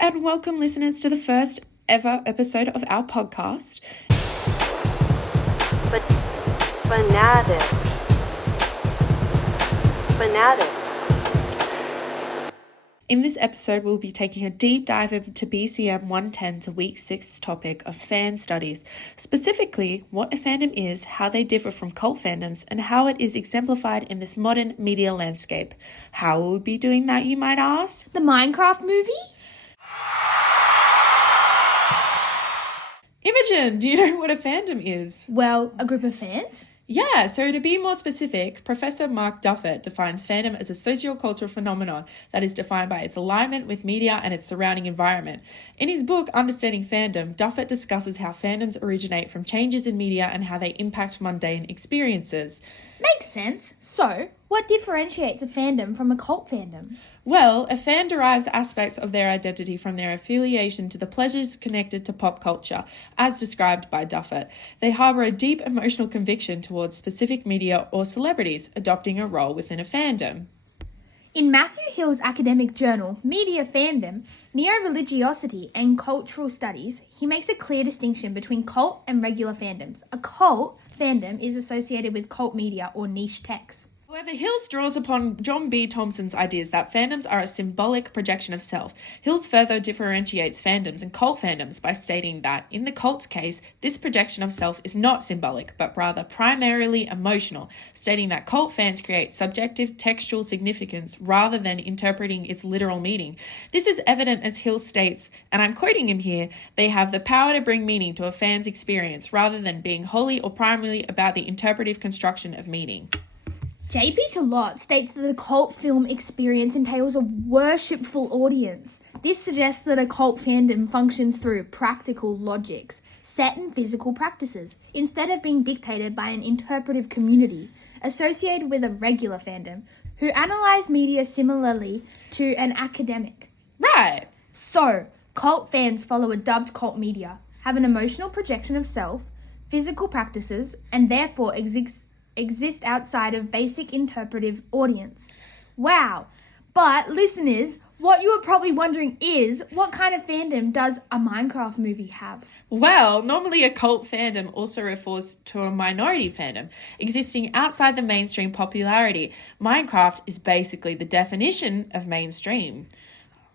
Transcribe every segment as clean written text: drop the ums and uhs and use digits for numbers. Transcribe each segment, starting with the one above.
and welcome listeners to the first ever episode of our podcast. Fanatics. In this episode, we'll be taking a deep dive into BCM 110's Week 6 topic of fan studies, specifically what a fandom is, how they differ from cult fandoms, and how it is exemplified in this modern media landscape. How will we be doing that, you might ask? The Minecraft movie? Imogen, do you know what a fandom is? Well, a group of fans? Yeah, so to be more specific, Professor Mark Duffett defines fandom as a sociocultural phenomenon that is defined by its alignment with media and its surrounding environment. In his book, Understanding Fandom, Duffett discusses how fandoms originate from changes in media and how they impact mundane experiences. Makes sense. So, what differentiates a fandom from a cult fandom? Well, a fan derives aspects of their identity from their affiliation to the pleasures connected to pop culture, as described by Duffett. They harbour a deep emotional conviction towards specific media or celebrities, adopting a role within a fandom. In Matthew Hill's academic journal, Media Fandom, Neo-Religiosity and Cultural Studies, he makes a clear distinction between cult and regular fandoms. A cult fandom is associated with cult media or niche texts. However, Hills draws upon John B. Thompson's ideas that fandoms are a symbolic projection of self. Hills further differentiates fandoms and cult fandoms by stating that, in the cult's case, this projection of self is not symbolic, but rather primarily emotional, stating that cult fans create subjective textual significance rather than interpreting its literal meaning. This is evident as Hills states, and I'm quoting him here, they have the power to bring meaning to a fan's experience rather than being wholly or primarily about the interpretive construction of meaning. J.P. Talott states that the cult film experience entails a worshipful audience. This suggests that a cult fandom functions through practical logics, set in physical practices, instead of being dictated by an interpretive community associated with a regular fandom, who analyse media similarly to an academic. Right. So, cult fans follow a dubbed cult media, have an emotional projection of self, physical practices, and therefore exist outside of basic interpretive audience. Wow. But listeners, what you are probably wondering is, what kind of fandom does a Minecraft movie have? Well, normally a cult fandom also refers to a minority fandom, existing outside the mainstream popularity. Minecraft is basically the definition of mainstream.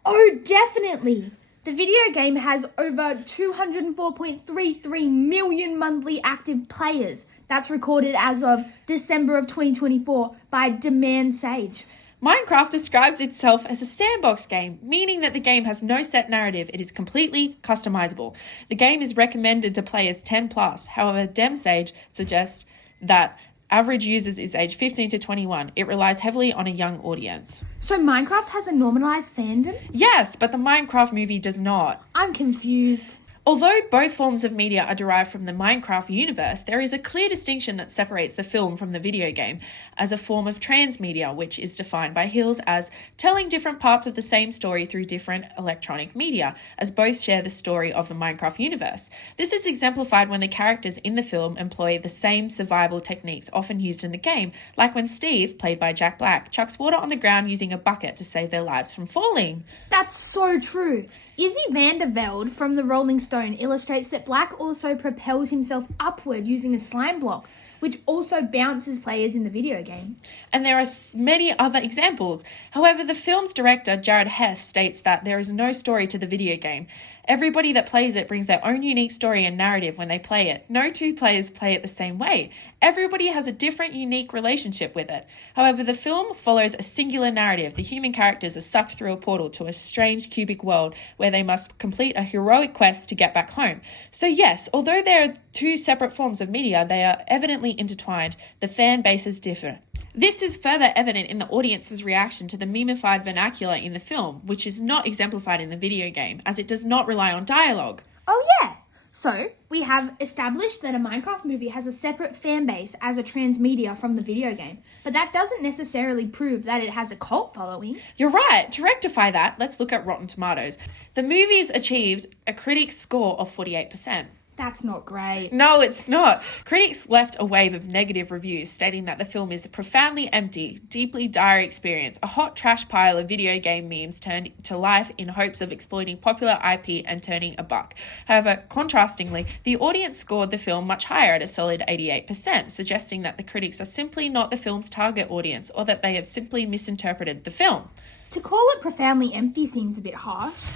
Oh, definitely. The video game has over 204.33 million monthly active players. That's recorded as of December of 2024 by Demand Sage. Minecraft describes itself as a sandbox game, meaning that the game has no set narrative. It is completely customizable. The game is recommended to players 10+. However, DemSage suggests that average users is age 15 to 21. It relies heavily on a young audience. So Minecraft has a normalized fandom? Yes, but the Minecraft movie does not. I'm confused. Although both forms of media are derived from the Minecraft universe, there is a clear distinction that separates the film from the video game as a form of transmedia, which is defined by Hills as telling different parts of the same story through different electronic media, as both share the story of the Minecraft universe. This is exemplified when the characters in the film employ the same survival techniques often used in the game, like when Steve, played by Jack Black, chucks water on the ground using a bucket to save their lives from falling. That's so true. Izzy van der Velde from the Rolling Stone illustrates that Black also propels himself upward using a slime block, which also bounces players in the video game. And there are many other examples. However, the film's director, Jared Hess, states that there is no story to the video game. Everybody that plays it brings their own unique story and narrative when they play it. No two players play it the same way. Everybody has a different, unique relationship with it. However, the film follows a singular narrative. The human characters are sucked through a portal to a strange cubic world where they must complete a heroic quest to get back home. So yes, although there are two separate forms of media, they are evidently intertwined. The fan bases differ. This is further evident in the audience's reaction to the memified vernacular in the film, which is not exemplified in the video game, as it does not rely on dialogue. Oh yeah! So, we have established that a Minecraft movie has a separate fan base as a transmedia from the video game, but that doesn't necessarily prove that it has a cult following. You're right. To rectify that, let's look at Rotten Tomatoes. The movie's achieved a critic's score of 48%. That's not great. No, it's not. Critics left a wave of negative reviews stating that the film is a profoundly empty, deeply dire experience, a hot trash pile of video game memes turned to life in hopes of exploiting popular IP and turning a buck. However, contrastingly, the audience scored the film much higher at a solid 88%, suggesting that the critics are simply not the film's target audience or that they have simply misinterpreted the film. To call it profoundly empty seems a bit harsh.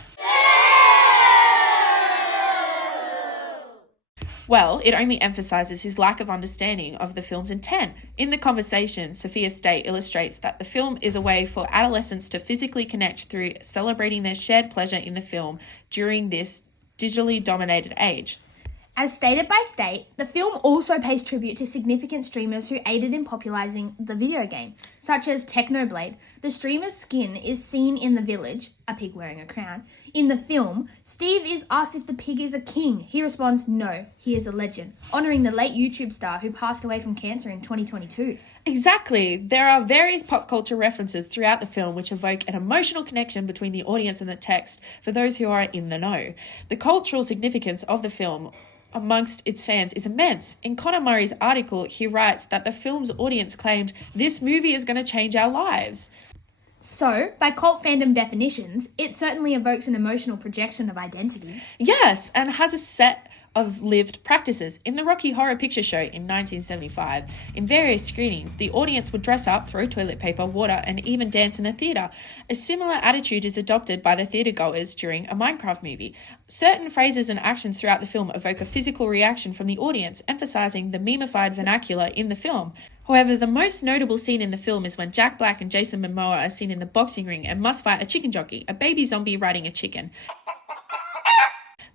Well, it only emphasizes his lack of understanding of the film's intent. In the conversation, Sophia State illustrates that the film is a way for adolescents to physically connect through celebrating their shared pleasure in the film during this digitally dominated age. As stated by State, the film also pays tribute to significant streamers who aided in popularizing the video game, such as Technoblade. The streamer's skin is seen in the village, a pig wearing a crown. In the film, Steve is asked if the pig is a king. He responds, no, he is a legend, honouring the late YouTube star who passed away from cancer in 2022. Exactly. There are various pop culture references throughout the film which evoke an emotional connection between the audience and the text for those who are in the know. The cultural significance of the film amongst its fans is immense. In Connor Murray's article, he writes that the film's audience claimed, "This movie is going to change our lives." So, by cult fandom definitions, it certainly evokes an emotional projection of identity. Yes, and has a set of lived practices. In the Rocky Horror Picture Show in 1975, in various screenings, the audience would dress up, throw toilet paper, water, and even dance in the theatre. A similar attitude is adopted by the theatregoers during a Minecraft movie. Certain phrases and actions throughout the film evoke a physical reaction from the audience, emphasizing the memeified vernacular in the film. However, the most notable scene in the film is when Jack Black and Jason Momoa are seen in the boxing ring and must fight a chicken jockey, a baby zombie riding a chicken.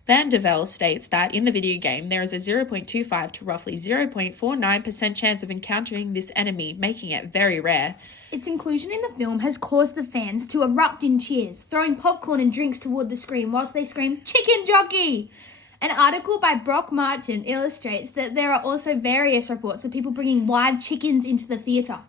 Van de Velde states that in the video game, there is a 0.25 to roughly 0.49% chance of encountering this enemy, making it very rare. Its inclusion in the film has caused the fans to erupt in cheers, throwing popcorn and drinks toward the screen whilst they scream, "Chicken jockey!" An article by Brock Martin illustrates that there are also various reports of people bringing live chickens into the theatre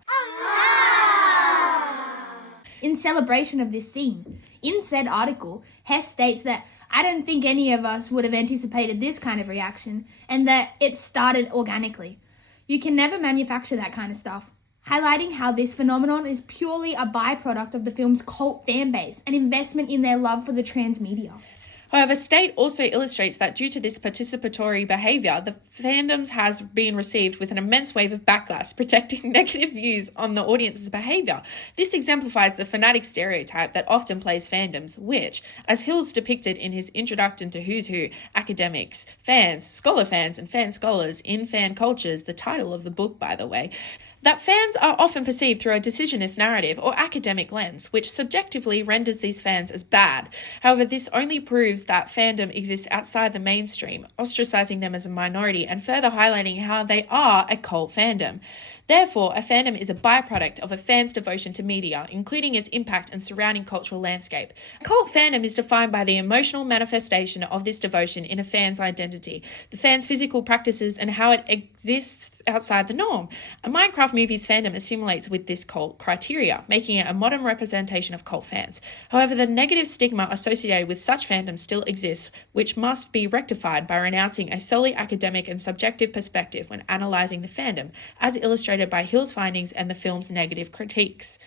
in celebration of this scene. In said article, Hess states that, "I don't think any of us would have anticipated this kind of reaction, and that it started organically. You can never manufacture that kind of stuff," highlighting how this phenomenon is purely a byproduct of the film's cult fan base and investment in their love for the transmedia. However, State also illustrates that due to this participatory behaviour, the fandoms has been received with an immense wave of backlash, protecting negative views on the audience's behaviour. This exemplifies the fanatic stereotype that often plays fandoms, which, as Hills depicted in his introduction to Who's Who, Academics, Fans, Scholar Fans, and Fan Scholars in Fan Cultures, the title of the book, by the way, that fans are often perceived through a decisionist narrative or academic lens, which subjectively renders these fans as bad. However, this only proves that fandom exists outside the mainstream, ostracizing them as a minority and further highlighting how they are a cult fandom. Therefore, a fandom is a byproduct of a fan's devotion to media, including its impact and surrounding cultural landscape. A cult fandom is defined by the emotional manifestation of this devotion in a fan's identity, the fan's physical practices, and how it exists outside the norm. A Minecraft movie's fandom assimilates with this cult criteria, making it a modern representation of cult fans. However, the negative stigma associated with such fandoms still exists, which must be rectified by renouncing a solely academic and subjective perspective when analysing the fandom, as illustrated by Hill's findings and the film's negative critiques.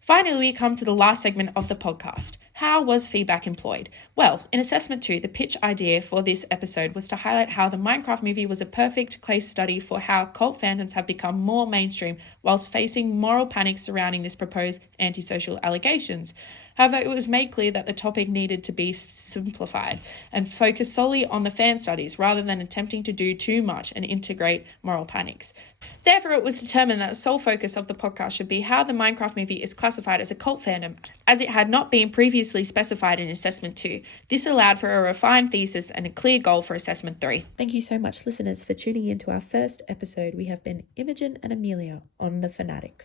Finally, we come to the last segment of the podcast. How was feedback employed? Well, in Assessment 2, the pitch idea for this episode was to highlight how the Minecraft movie was a perfect case study for how cult fandoms have become more mainstream whilst facing moral panic surrounding this proposed antisocial allegations. However, it was made clear that the topic needed to be simplified and focus solely on the fan studies rather than attempting to do too much and integrate moral panics. Therefore, it was determined that the sole focus of the podcast should be how the Minecraft movie is classified as a cult fandom, as it had not been previously specified in Assessment 2. This allowed for a refined thesis and a clear goal for Assessment 3. Thank you so much, listeners, for tuning in to our first episode. We have been Imogen and Amelia on the Fanatics.